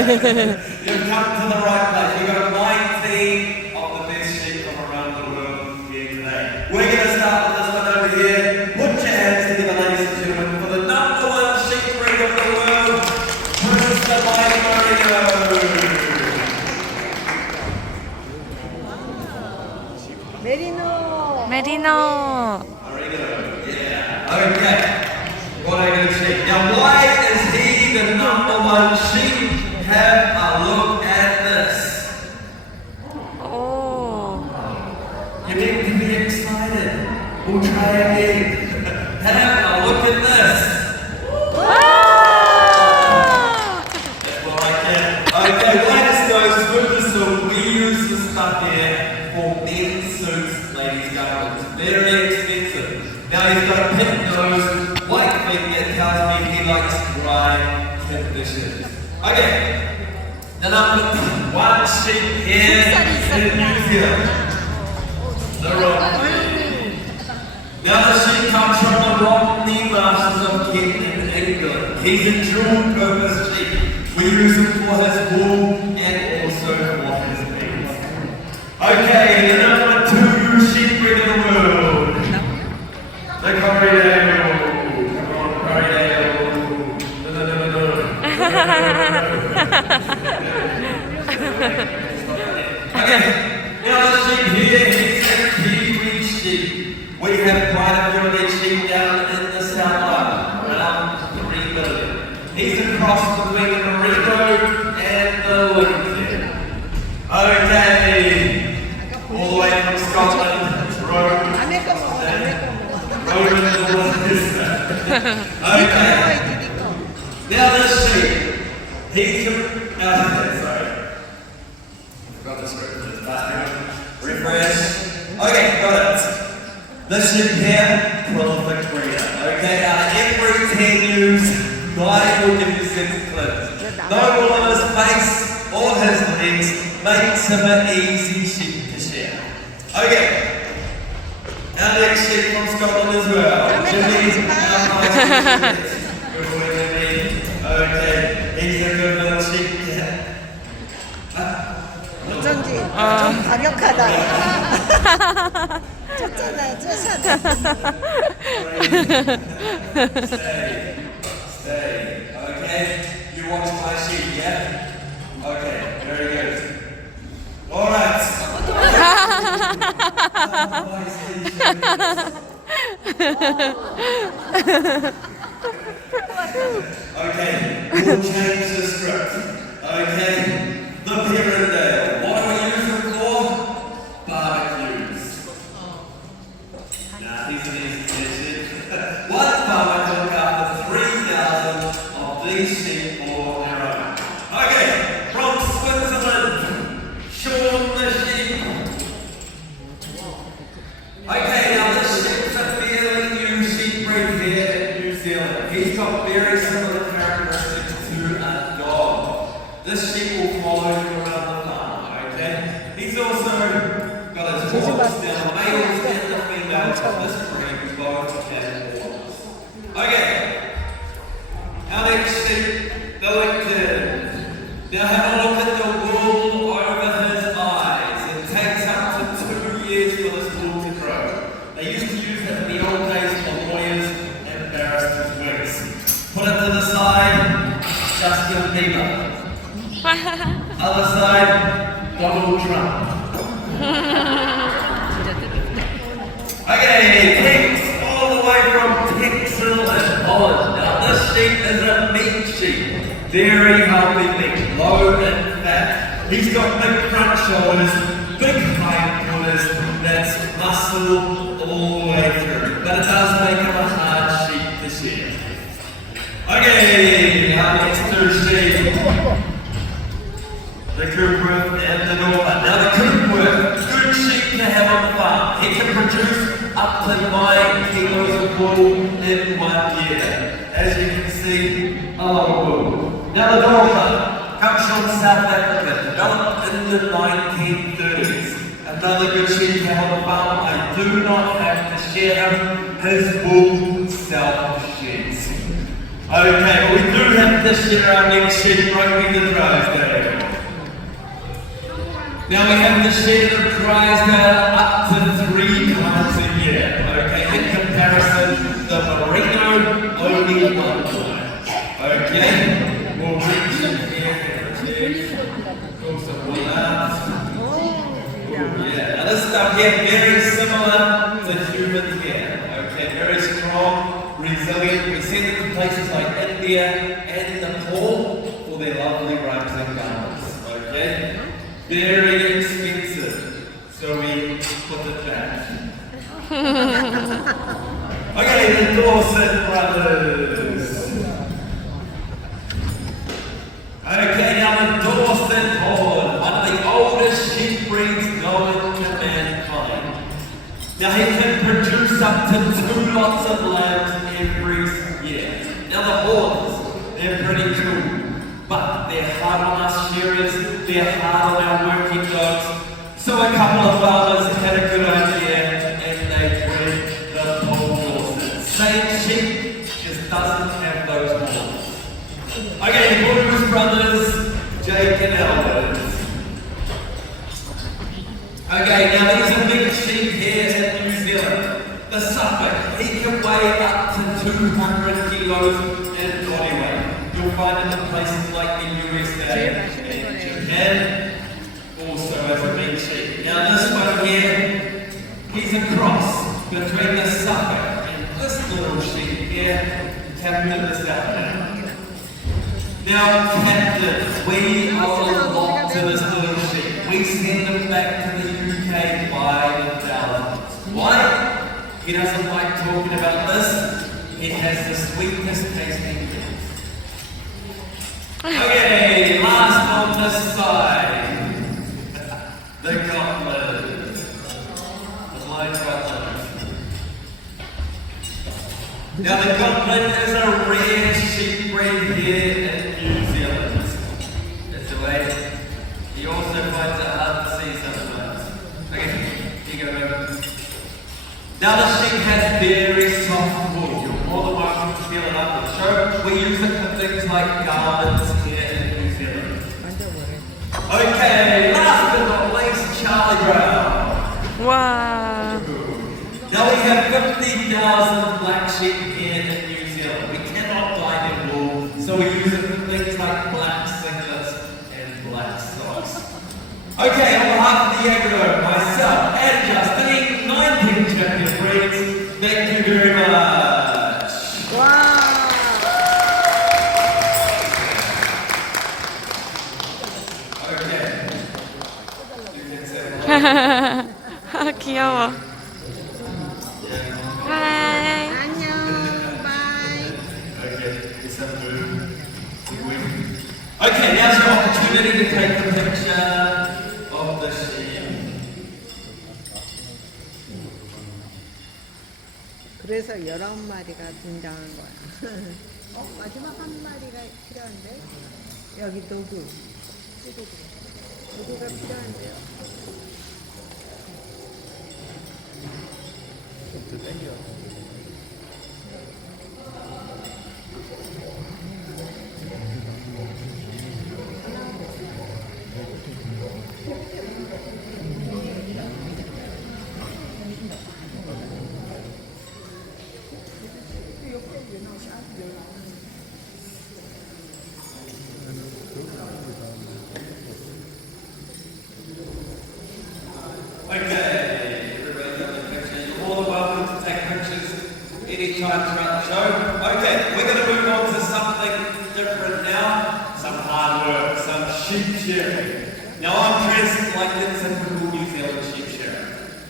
You've come to the right place. We've got 19 of the best sheep from around the world here today. We're going to start with this one over here. Put your hands together, ladies and gentlemen, for the number one sheep breed of the world, Mr. Mike Marino. 메리노. 메리노. Yeah. Okay. What are you going to see? Now, why is he the number one sheep? Have a look at this. 오. You need to be excited. We'll try again. Have a look at this. That's what I can. Okay, why this goes with the suit? We use this stuff here for men's suits, ladies and gentlemen. It's very expensive. Now he's got a pink nose, white feet, that tells me he likes dry conditions. Okay, the number one sheep here in New Zealand. The Romney. Now the sheep comes from the Romney Masters of Kent in England. He's a dual purpose sheep. We use him for his wool and also for his meat. Okay, the number two sheep breed in the world. The Corriedale. Come on, Corriedale. Okay, now the sheep here is a Kiwi sheep. We have quite a few of these sheep down in the South Island, around 3 million. He's a cross between the Merino and the Lincoln. Okay, all the way from Scotland, Rome. Roman is all of this. Okay. Now this sheep, he's sorry. I forgot the script. Refresh. Okay, got it. This sheep here, prolific breeder. Okay, out of every 10 ewes, 9 will give you 6 clips. No wool on his face or his legs makes him an easy sheep to share. Okay. Our next sheep from Scotland as well. Jimmy. Okay, he's a good little sheep. 어쩐지 좀 과격하다. 쫓잖아요, 쫓아다. Stay. Okay, you watch my sheep, yeah? Okay, very good. All right. Okay, we'll change the script. Okay, the Pirrendale. What do we use it for? Barbecues. Nah, these are easy. One farmer took after 3,000 of these sheep for their own. Okay, from Switzerland, Sean the sheep. Okay, now this sheep's a fairly new sheep breed here in New Zealand. He's got very similar characteristics to a dog. This sheep will follow you around the farm, okay? He's also got his horns. Now the males and the females of this breed both have horns. Okay, our next sheep, the Lincoln. Now have a look at the wool over his eyes. It takes up to 2 years for this wool to grow. They used to use it in the old days for lawyers and barristers' wigs. Put it to the side, Justin Bieber. Other side, Donald Trump. Okay, pigs all the way from Texel and Holland. Now this sheep is a meat sheep. Very healthy meat, low in fat. He's got big front shoulders, big hindquarters, that's muscle all the way through. But it does make him a hard sheep to shear. Okay, now let's do sheep. The Coopworth and the Northern. Now the Coopworth, good sheep to have on the farm. He can produce up to 9 kilos of wool in 1 year. As you can see, a lot of wool. Now the Northern comes from South Africa, developed in the 1930s. Another good sheep to have on the farm. I do not have to share him. His wool self-sheds. Okay, but we do have this year our next sheep Rugby the Drysdale. Now we have the shed of Drysdale up to 3 times a year. Okay, in comparison, the Merino only 1 time. Okay, we'll reach in here. Cool, some wheels. Yeah, now this stuff here very similar to human hair. Okay, very strong, resilient. We send it to places like India and Nepal for their lovely rugs and garments. Okay. Very expensive, so we put it back. Okay, the Dawson brothers. Okay, now the Dawson Horn, one of the oldest sheep breeds known to mankind. Now he can produce up to 2 lots of lambs every year. Now the horns, they're pretty cool. But they're hard on us shearers, they're hard on our working dogs. So a couple of farmers had a good idea and they bred the Pole Dawson. Same sheep, just doesn't have those horns. Okay, Bruce brothers, Jake and Albert. Okay, now these are big sheep here in New Zealand. The Suffolk, he can weigh up to 200 kilos in body weight. You'll find them in places like the USA and Japan, also as a big sheep. Now this one here, he's a cross between the Suffolk and this little sheep here, Captain of the Southland. Now Captain, we owe a lot to this little sheep. We send them back to the UK by the thousands. Why? He doesn't like talking about this. It has the sweetest tasting. Okay, last on this side, the Gotland, the light Gotland. Now the Gotland is a rare sheep breed here in New Zealand. It's a way. He also finds it hard to see sometimes. Okay, here you go, baby. Now the sheep has very soft wool. You're more than welcome to feel it up and show. We use it for things like garments here in New Zealand. Okay, last but not least, Charlie Brown. Wow. Now we have 50,000 black sheep here in New Zealand. We cannot dye their wool, so we use it for things like black singlets and black socks. Okay, on behalf of the Agro, myself and Justine, 19 champion breeds, thank you very much. Wow. Okay. You can say 아, 귀여워. 하이. 안녕. Bye. Okay, now's your opportunity to take a picture of the sheep. 그래서 19마리가 등장한 거야. 마지막 한 마리가 필요한데? 여기 도구. 도구가 필요한데요. Okay, everybody got the picture. You're more than welcome to take pictures anytime throughout the show. Okay, we're going to move on to something different now. Some hard work, some sheep shearing. Now I'm dressed like the typical New Zealand sheep shearer.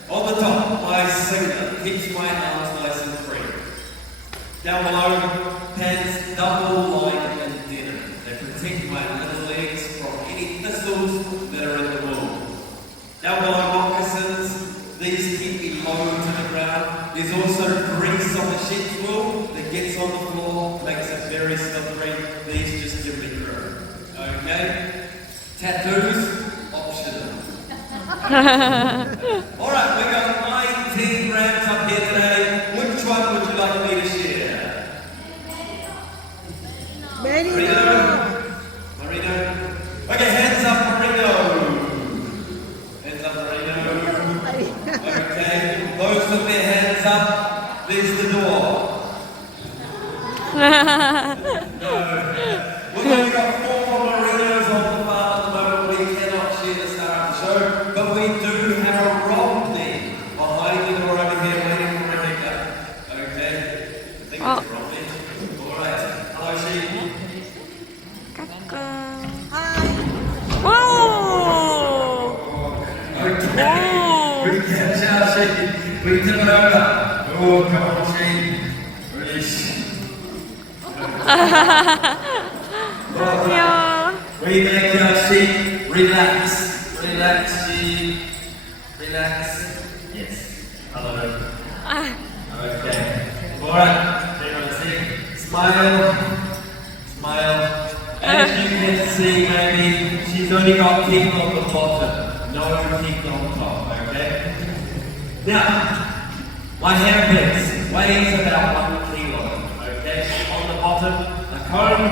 On the top, my singlet keeps my arms nice and free. Down below, pants double lined in denim. They protect my little legs from any thistles that are in the wool. Down below moccasins, these keep me low to the ground. There's also grease on the sheep's wool that gets on the floor, makes it very slippery. These just give me through. Okay? Tattoos, optional. Alright, we got 19 grams up here today. Which one would you like me to share? There's the door. No. We've only got 4 merinos on the farm at the moment. We cannot share the star of the show, but we do have a Romney behind the door over here waiting for Rebecca. Okay? I think Oh. it's Romney. Alright. Hello, sheep. 까꿍. Hi. 오! Okay. We catch our sheep. We turn over. Oh, come on, sheep. Release. 귀여워. We make our sheep relax. Relax, sheep. Relax. Yes. Hello. Okay. Alright. Hang on a sec. Smile. Smile. As you can see, maybe she's only got teeth on the bottom. No teeth on top. Okay? Now, my hairpins weighs about 1 kilo. Okay? On the bottom, the comb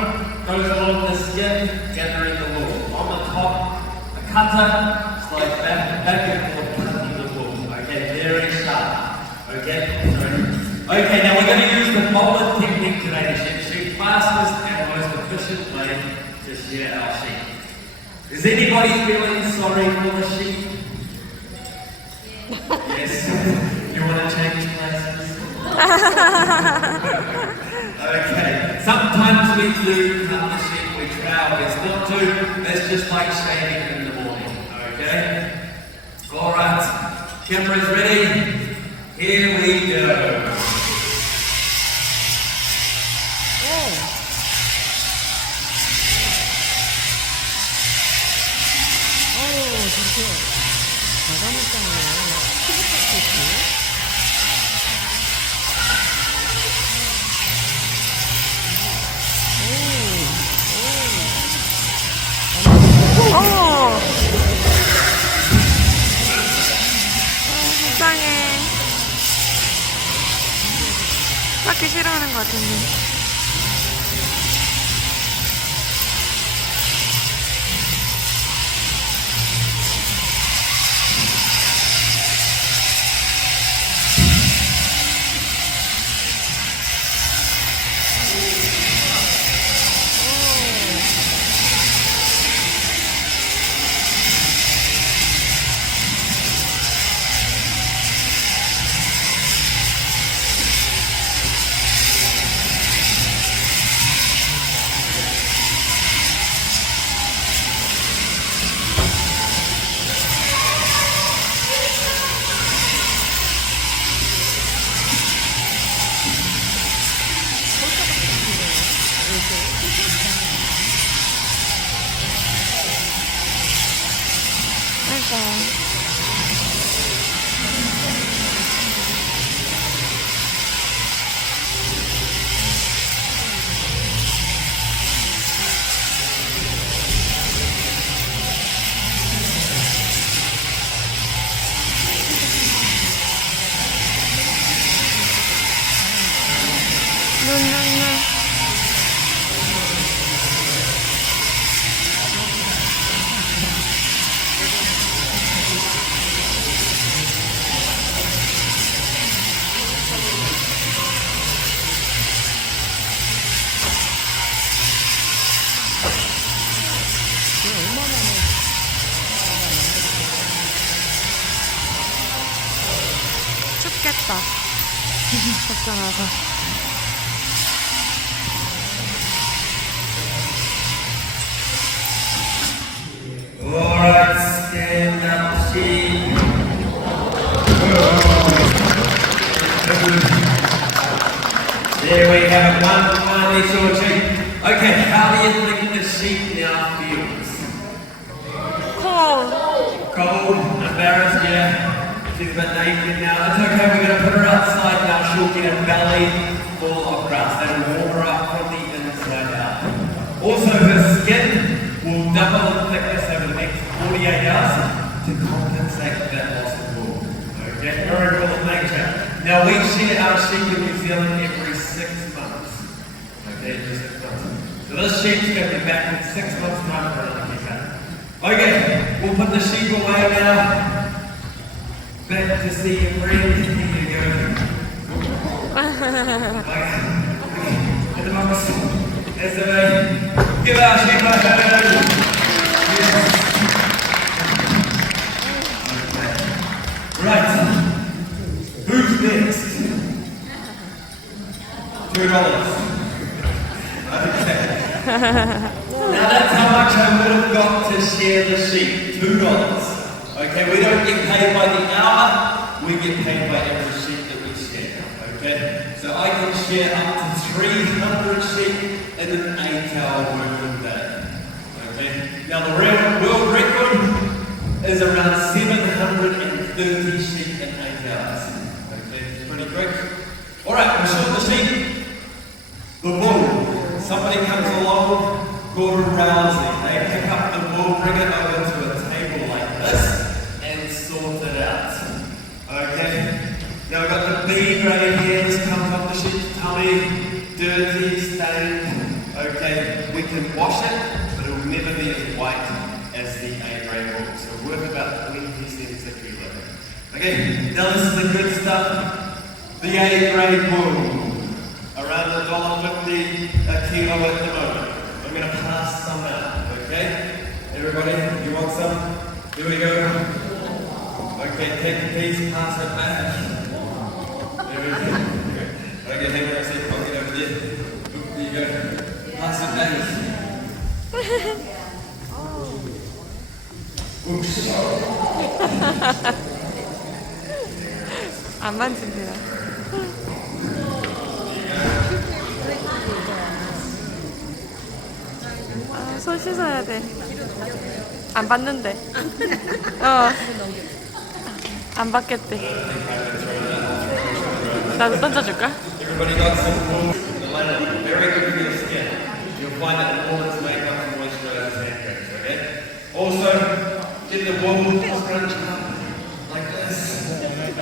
goes along the skin, gathering the wool. On the top, the cutter slides back and forth, cutting the wool. Okay? Very sharp. Okay? Okay, now we're going to use the Boland technique today to sheep fastest and most efficient way to shear our sheep. Is anybody feeling sorry for the sheep? Yes. You want to change places? Okay. Sometimes we do cut the sheep, we try our best not to. That's just like shaving in the morning. Okay? Alright. Cameras ready? Here we go. 저렇게 과감했잖아요. 피부까지. 오! 세상에. 딱히 싫어하는 것 같은데. 아이고. 눈. 춥겠다. 걱정하고. Alright, stand up, sheep. There we have it, one finally short sheep. Okay, how do you think the sheep now feels? Cold. Cold, embarrassed, yeah. She's a bit naked now. It's okay, we're going to put her outside now. She'll get a belly full of grass. That'll warm her up from the inside out. Also, her skin will double in thickness over the next 48 hours to compensate for that loss of wool. Okay, very cool in nature. Now, we shear our sheep in New Zealand every 6 months. Okay, every 6 months. So this sheep's going to be back in 6 months' time for another haircut. Okay, we'll put the sheep away now. Back to see your friend. Here you go. Give our sheep a hand. Right. Who's next? $2. Okay. Now that's how much I would have got to share the sheep. $2. Okay, we don't get paid by the hour, we get paid by every sheep that we share. Okay? So I can share up to 300 sheep in an 8-hour working day. Okay? Now the world record is around 730 sheep in 8 hours. Okay? Pretty quick. Alright, we'll show the sheep. The bull. Somebody comes along, Gordon Rousey. They pick up the bull, bring it over to a table like this, and sort it out. Okay? Now we've got the B grade here. This comes off the sheep's tummy, dirty, stained. Okay? We can wash it, but it will never be as white as the A grade wool. So worth about 20 cents a kilo. Okay? Now this is the good stuff. The A grade wool. Around $1.50 a kilo at the moment. I'm going to pass some out, okay? Everybody, you want some? Here we go. Okay, take a piece, pass it back. There we go. Okay, hang on a second, I'll get over there. Oop, there you go. Pass it back. Oops. 안 만진대요. 아, 손 씻어야 돼. 안 받는데. 안 받겠대. 나도 던져줄까? Everybody got some wool. The linen, very good for your skin. You'll find that wool is made up and moisturizes hand creams, okay? Also, get the wool scrunch up like this.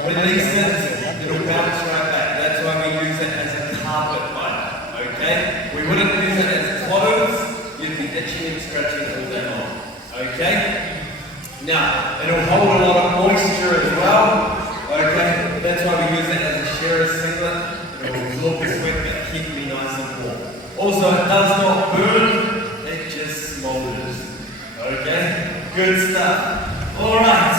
Release it, it'll bounce right back. That's why we use it as a carpet bite, okay? We wouldn't use it as clothes. You'd be itching and scratching all day long, okay? Now, it'll hold a lot of moisture as well, okay? That's why we use it as a shearer singlet. It'll look sweat but keep me nice and warm. Also, it does not burn, it just smolders, okay? Good stuff. Alright,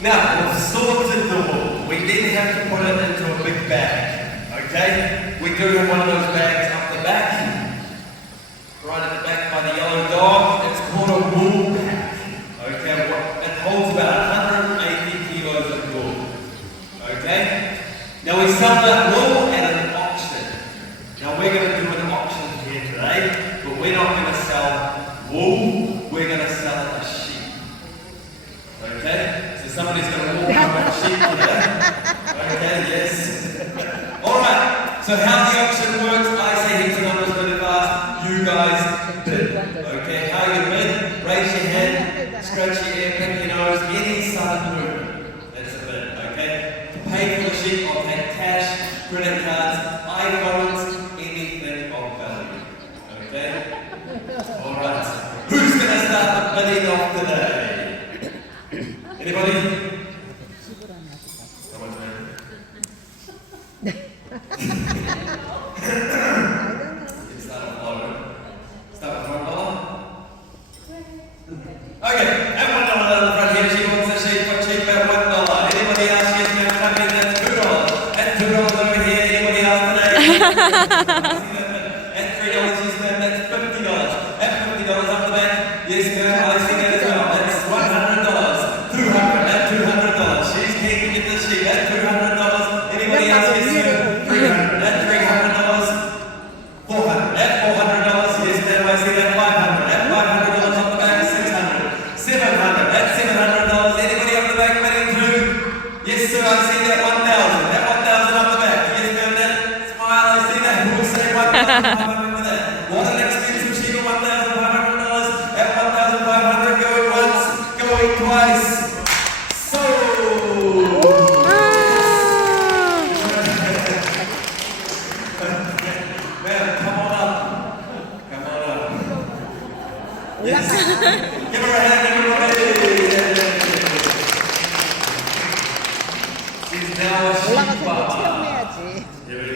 now we've sorted the wool. We then have to put it into a big bag, okay? We do have one of those bags up the back. Right at the back by the yellow dog, it's called a wool pack. Okay, it holds about 180 kilos of wool. Okay? Now we sell that wool at an auction. Now we're going to do an auction here today, but we're not going to sell wool, we're going to sell a sheep. Okay? So somebody's going to walk up with a sheep today. Okay, yes. Alright, so how the auction works, I say here's the numbers really fast. You guys bid. Okay, how you bid? Raise your hand, scratch your ear, pick your nose, any sudden movement. That's a bid, okay? To pay for the sheep, I'll take cash, credit cards, iPhones, anything of value. Okay? Alright. Who's gonna start the bidding off today? Anybody? Someone's name. Okay, and $1 in the front here, she wants a sheep for cheap at $1. Anybody else? Yes, ma'am, come in, that's $2. And $2 over here, anybody else today? And $3, yes, ma'am, that's $50. And $50 up the back, yes, ma'am, I see that as well. That's $100. $200, and $200. She's keen to get the sheep at $200. Anybody else? Yes, ma'am, $300. At $300. $400. At $400, yes, ma'am, I see that $500. At $500 up the back, $600. $700. That's $700. Anybody up the back bidding too? Yes, sir. I see that $1,000. That $1,000 up the back. Yes, ma'am. That smile. I see that. Who will say $1,500 for that? What an expensive sheep at $1,500. At $1,500, going once, going twice. Sold. Ma'am, come on up. Come on up. Yes. Give her a hand, everybody. She's now a sheep 올라가서 farmer. 체험해야지. Here we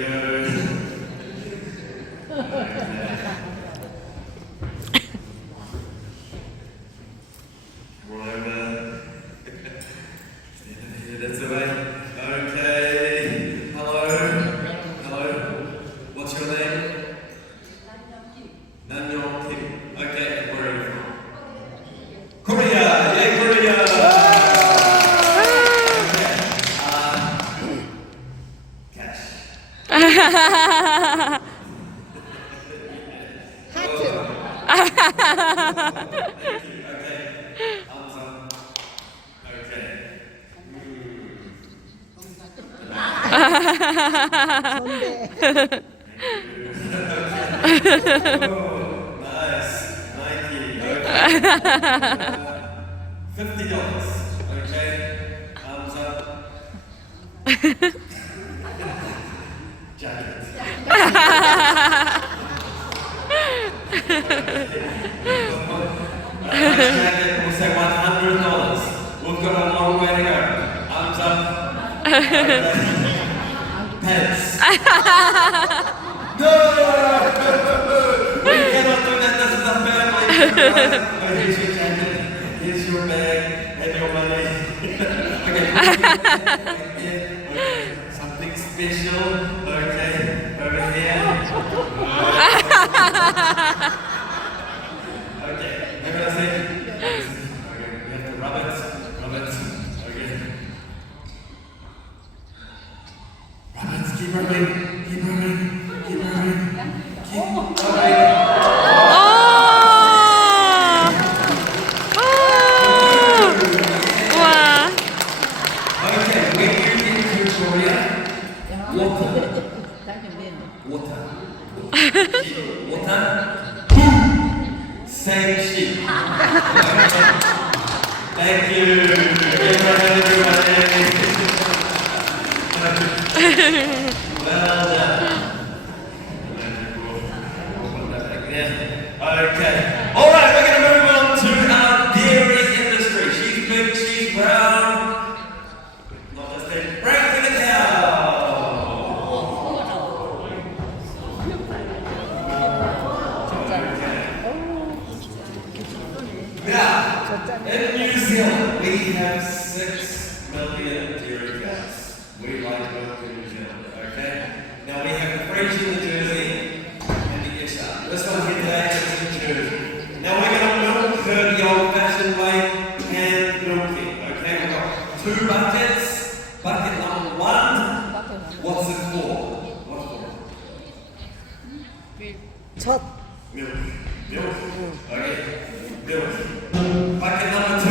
Nice. Nike. Okay. $50. Okay. Thumbs up. Jacket. Jacket, we'll say $100. We've got a long way to go. Thumbs up. Pants. No! We cannot do that. This is a family. Oh, here's your jacket. Here's your bag and your money. Okay. Something special. Okay. Over here. Okay. I'm gonna say. Okay. We have to rub it. Rub it. Okay. Rub it. Keep rubbing. Keep rubbing. Keep rubbing. Keep rubbing. Okay, when you get to Korea, water. Water. Boom. Same sheet. Thank you. Well done. Okay. All right, we're going to move on to our dairy industry. She's big, she's brown. Not just big. Break for the cow. Now, in New Zealand, we have 6 million dairy cows. We like milk in New Zealand, okay? Now, we have the French in the Jersey and the Isha. This one here today is in Jersey. Now, we're going to milk her the old-fashioned way, hand milking, okay? We've got 2 buckets. Bucket number 1, what's it for? What's it for? 첫. Milk. Milk. Okay. Milk. Bucket number 2.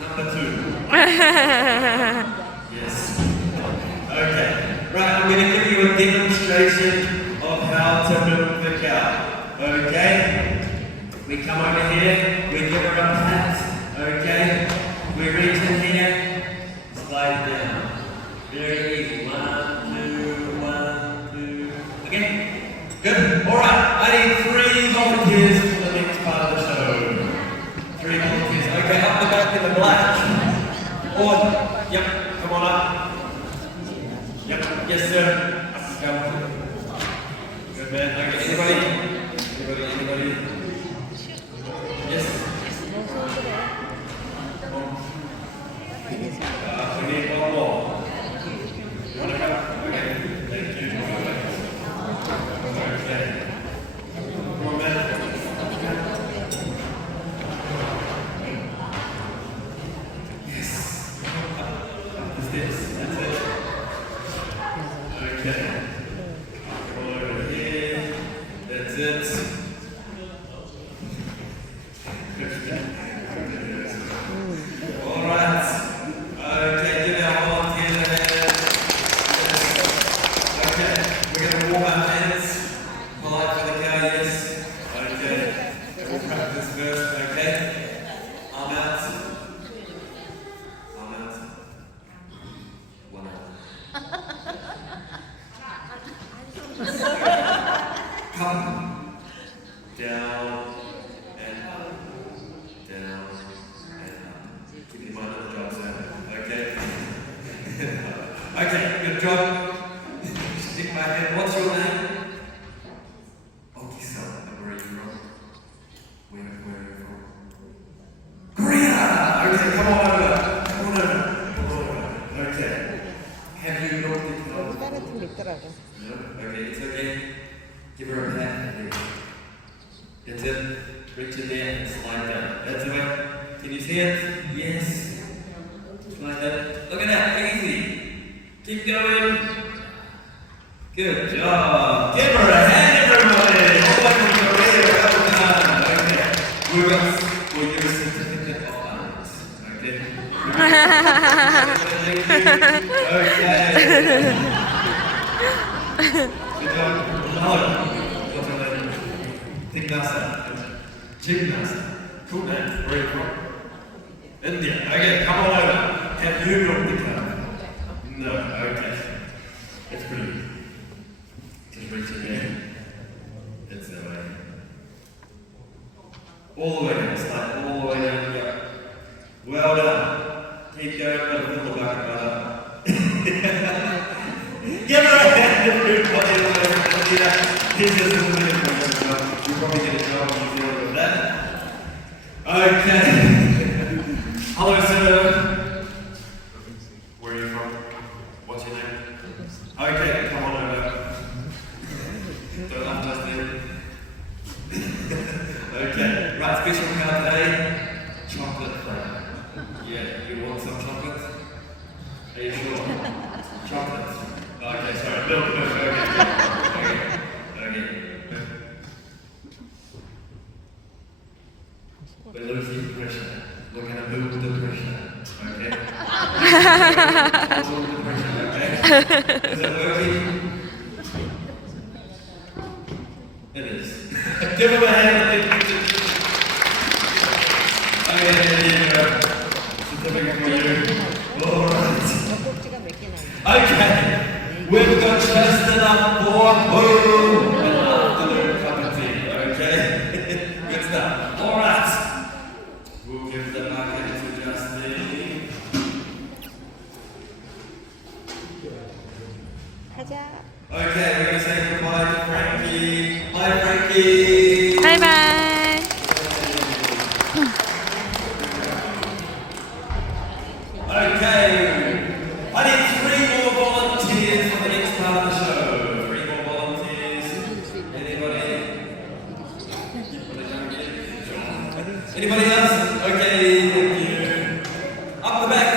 Number 2. Yes. Okay. Right, I'm going to give you a demonstration of how to milk the cow. Okay? We come over here, we give her a pat. Okay? We reach in here, slide down. Very easy. 1, 2, 1, 2. Again. Good. Alright, I need 3 volunteers for the next part of the show. 3 volunteers. Okay, up the back in the black. Or, yep, come on up. Yep, yes sir. Go. Good man. Okay, anybody? Yes. We need 1 more. You want to go? Okay, thank you. Okay. Come on, man. Yes. Up the steps. That's it. Okay. Come over here. That's it. All right. Okay, give our volunteers a hand. Okay, we're going to warm our hands. Polite for the cow, yes. Okay, we'll practice first, okay? Arm out. Arm out. 1 out. Come. Down and up. Down and up. Keep in mind of the job, sir. Okay? Okay, good job. Stick my head. What's your name? Oki-san. And where are you from? Where are you from? Korea! Okay, come on over. Come on over. Okay. Have you looked at the 다른 팀 있더라고. No? Okay, it's okay. Give her a pat. That's it. Reach it there and slide down. That's it. Can you see it? Yes. Like that. Look at that. Keep going. Good job. Give her a hand, everybody. Oh, Maria, well done. Okay. We're going for your certificate of honors. Okay. Okay. Good job. What's her name? Tignasa. Gymnast. Cool name. Where are you from? India. Okay, come on over. Have you got the car? No, okay. It's pretty. Just reach it in. It's that way. All the way down. Slide all the way down. Yeah. Well done. Keep going. But fill the bucket right up. Give her a hand, everybody. Here's just a little bit of job. You'll probably get a job in New Zealand with that. Okay. Hello, sir. Where are you from? What's your name? Okay, come on over. Don't laugh just then. Okay, right, special card today. Chocolate flavor. Yeah, you want some chocolate? Are you sure? Chocolate. Okay, sorry, milk, okay. We're losing pressure. We're going to move the pressure. Okay? Move the pressure, okay? Is it working? It is. Give him a hand. Okay, there you go. Certificate for you. Alright. Okay. We've got just enough for home. And afternoon cup of tea. Okay? Good stuff. Alright. We'll give the bucket to Justin. Okay, we're going to say goodbye to Frankie. Bye, Frankie. 바이바이. Okay. I need 3 more volunteers for the next part of the show. 3 more volunteers. Anybody? Anybody else? Okay, thank you. Up the back.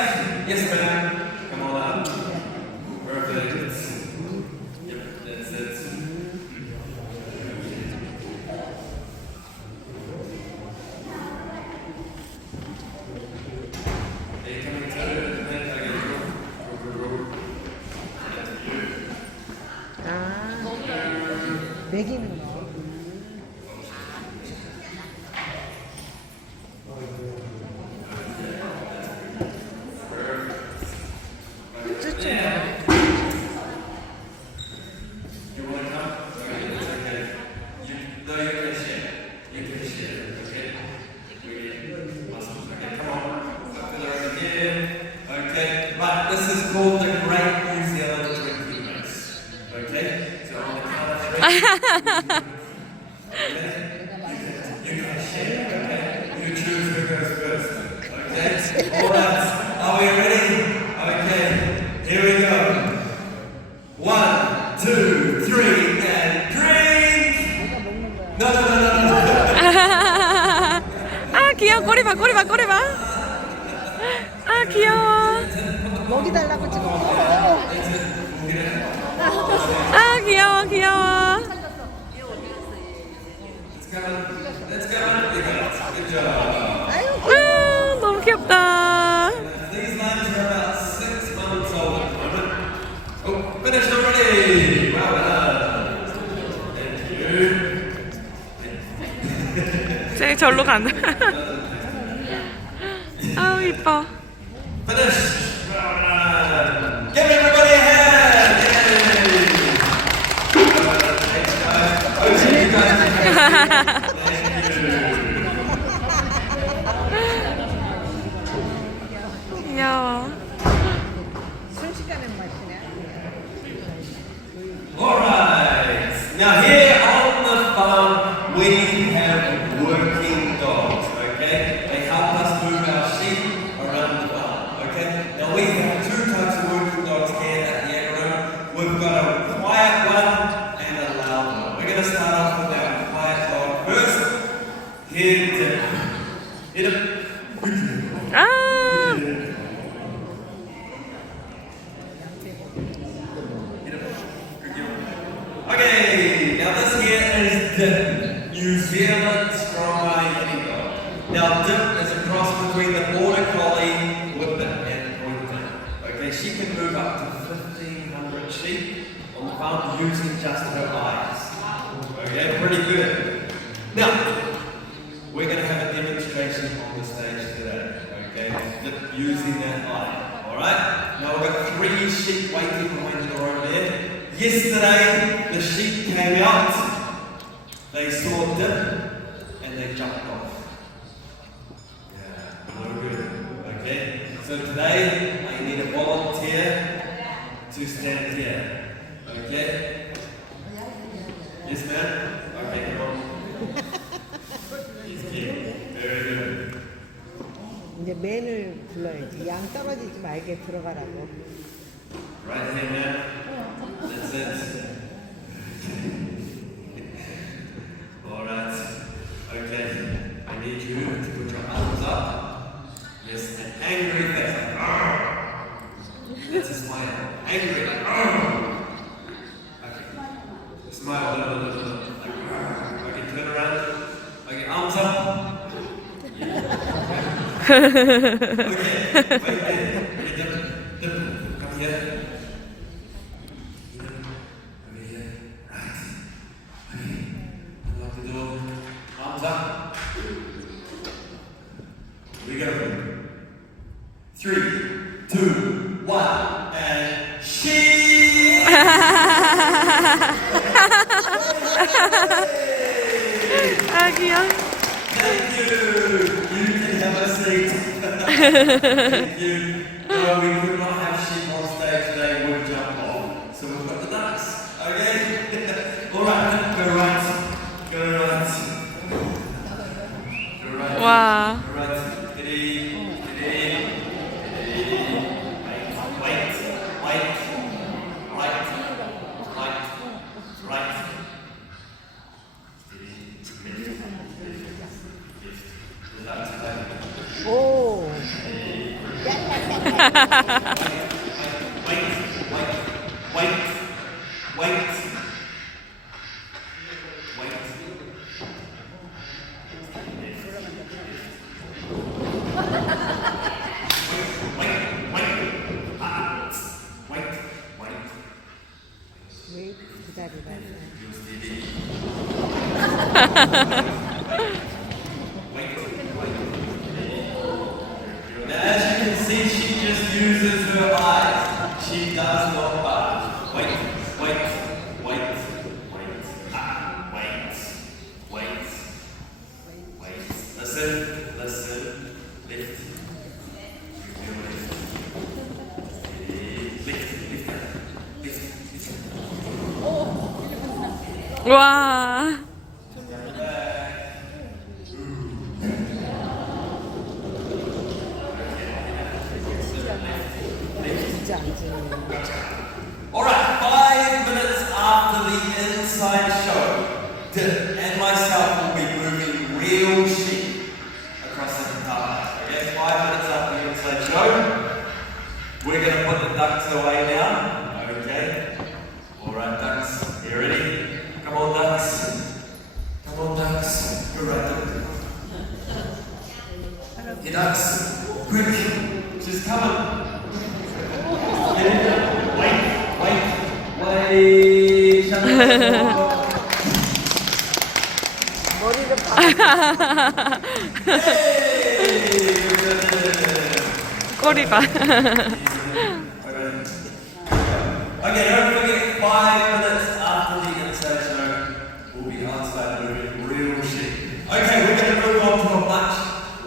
Yes, ma'am. Come on up. Perfect. Yep, that's it. Are you coming to it? Okay, go. 먹이는 거. You want to come? Okay, it's okay. No, you can share. You can share, okay? Really? Awesome. Okay, come on. Fill her over here. Okay, right, this is called the Great New Zealand Drinking Race. Okay? So on the count of 3. You can share, okay? You choose who goes first. Okay? Alright, are we ready? Okay, here we go. 1, 2, 3, and drink! No. 아 귀여워. 꼬리 봐, 꼬리 봐, 꼬리 봐. 아 귀여워. 먹이 달라고 지금. 아 귀여워, 귀여워. Let's go. You got it. Good job. 아 너무 귀엽다. These lines are about 6 months old at the moment. Oh, finished already! Well done. Thank you. 쟤 절로 간다. 아우 이뻐. Finish. Well done. Give everybody a hand! Yay! Thanks, guys. Okay, you guys. Thank you. 귀여워. 순식간에 마시네. Alright, now here on the farm we have working dogs, okay? They help us move our sheep around Okay, now this here is Dip, New Zealand Strong-Eyed Yeti Dog. Now Dip is a cross between the Border Collie, Whippet and Pointer. Okay, she can move up to 1,500 sheep on the farm using just her eyes. Okay, pretty good. Now, we're going to have a demonstration on the stage today. Okay, Dip using that eye. Alright, now we've got 3 sheep waiting behind the door over there. Yesterday, the sheep came out, they saw Dip, and they jumped off. Yeah, no good. Okay, so today, I need a volunteer to stand here. Okay? Yes, ma'am? Okay, come on. Very good. 이제 맨을 불러야지. 양 떨어지지 말게 들어가라고. Right hand, ma'am. That's it. Alright. Okay. I need you to put your arms up. Yes, an angry face. Like, "Arr!" That's a smile. Angry, like, "Arr!" Okay. Smile, like, "Arr!" Okay, turn around. Okay, arms up. Okay, wait there. Okay, Dip, come here. Over here. Right. Okay. Unlock the door. Arms up. Here we go. 3, 2, 1, and she. 아 귀여워. Thank you. You can have a seat. Thank you. Well, we could not have sheep on stage today. We'll jump off. So we've got the ducks. Okay. All right. Go right. Go right. Go right. 와. Go right. Steady. Steady. Steady. Wait. Wait. Right. Right. Right. Steady. Left. 오. Wait. 왜 기다리라. As you can see, she just uses her eyes. She does not bark. Wait. Listen. Lift. 와. 진짜 안 지는. Alright, 5 minutes after the inside show, Dip and myself will be moving real sheep across the entire. Okay, 5 minutes after the inside show, we're going to put the ducks away now. Okay. Alright, ducks, you ready? Come on, ducks. Go right. Hey, ducks, quick. She's coming. Wait. 머리를 봐. 꼬리 봐. Okay, don't forget 5 minutes after the inside show, we'll be outside moving real shit. Okay, we're going to move on to a much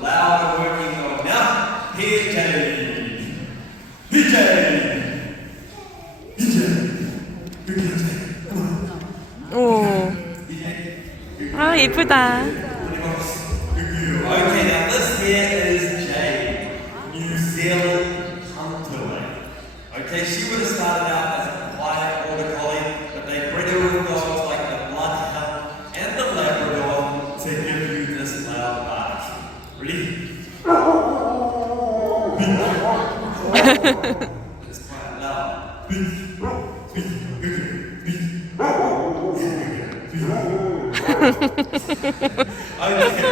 louder working dog now. Here's Jay. 오. 아 이쁘다. Okay, now this here is Jay, New Zealand Hunter. Okay, she would have started out as a quiet border collie, but they bred her with dogs like the Bloodhound and the Labrador to give you this loud bark. Ready? It's quite loud. Okay,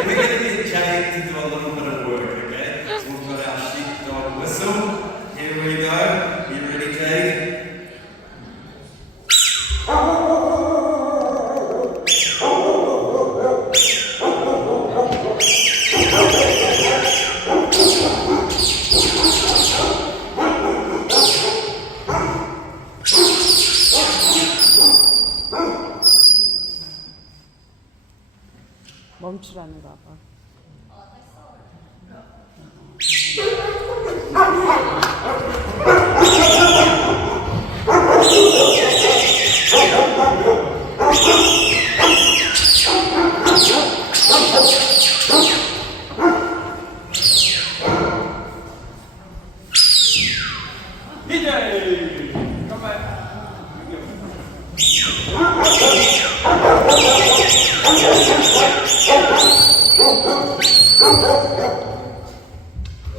we're going to get Jay to do a little bit of work, okay? We've got our sheepdog whistle. Here we go. You ready, Jay? 멈추라는 거 봐.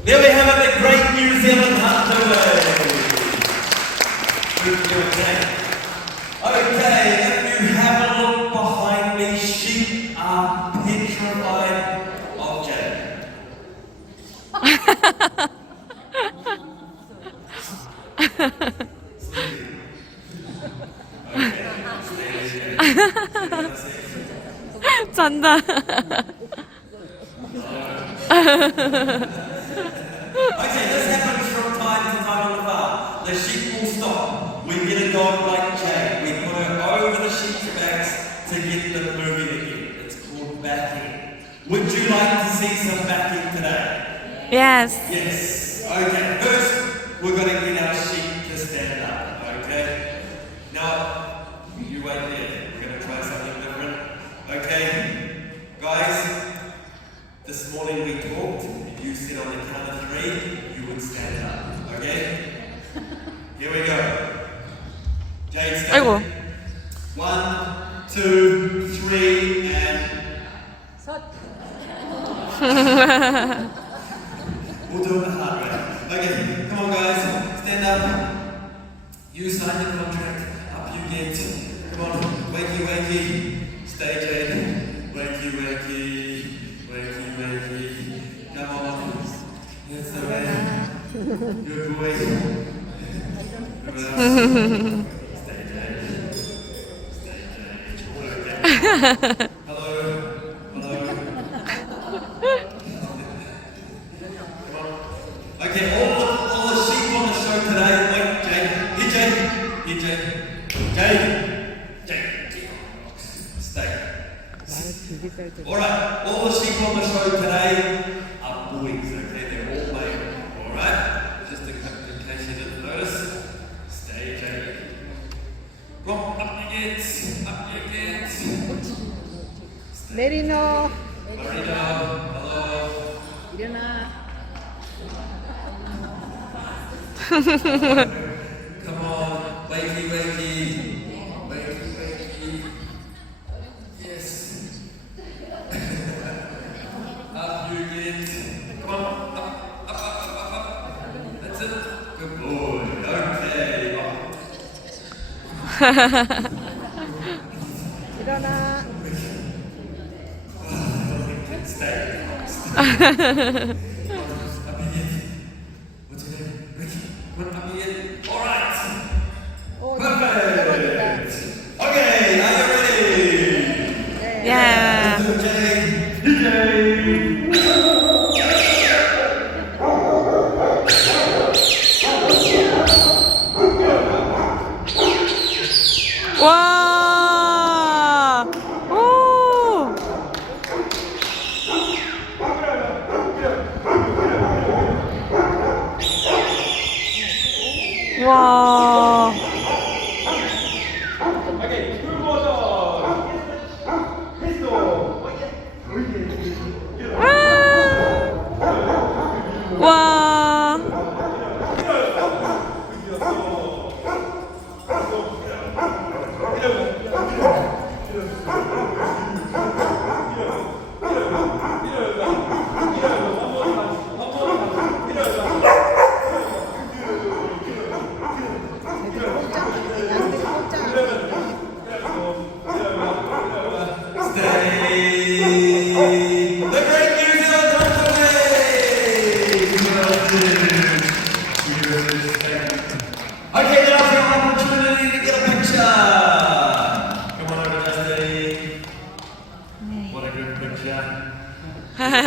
There we have it, the great New Zealand Hunter. Okay, if you have a look behind me, sheep are petrified of Jay. 잔다. Okay, this happens from time to time on the farm. The sheep will stop. We get a dog like Jay. We put her over the sheep's backs to get them moving again. It's called backing. Would you like to see some backing today? Yes. Yes. Okay, first we're going to get our sheep to stand up. Okay? Now, you wait there. We're going to try something different. Okay? Guys, this morning we talked. You said on the count of 3, you would stand up. Okay? Here we go. Jade, stand. 아이고. 1, 2, 3, and we'll do it the hard way. Okay, come on guys, stand up. You sign the contract. Up you get. Come on, wakey, wakey. Stay, Jade. Wakey, wakey. Wakey, wakey. Come on. That's the way. Good boy. Stay, Jade. Stay, Jade. Okay. Hello. Hello. Okay, all the sheep on the show today. Wait, Jay. Here, Jay. Here, Jay. Jay. Stay. Alright, all the sheep on the show today are boys, okay? They're all male. Alright? Just in case you didn't notice. Stay, Jay. Come on, up you get. Up you get. 메리노 Marina, hello. 일어나. Come on, wakey, wakey. Wakey, wakey. Yes. Up you get. Come on, up. That's it. Good boy. Okay. 일어나. Stay. Up you get. What's your name? Ricky. What up you get? Alright. 오, Perfect. Okay, are you ready? Yeah. 와. 오. 와. 와.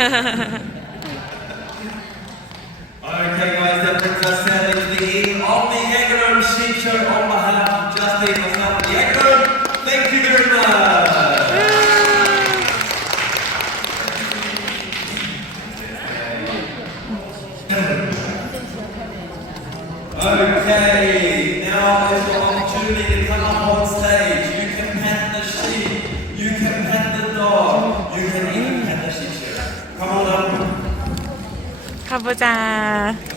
Okay, guys, that brings us sadly to the end of the Yangaroom Sheep Show on behalf of Justine, myself, and the Yangaroom. Thank you very much. Okay, now is your opportunity to come up on stage. You can pet the sheep, you can pet the dog, you can even pet the sheep show. Come on up. 가보자.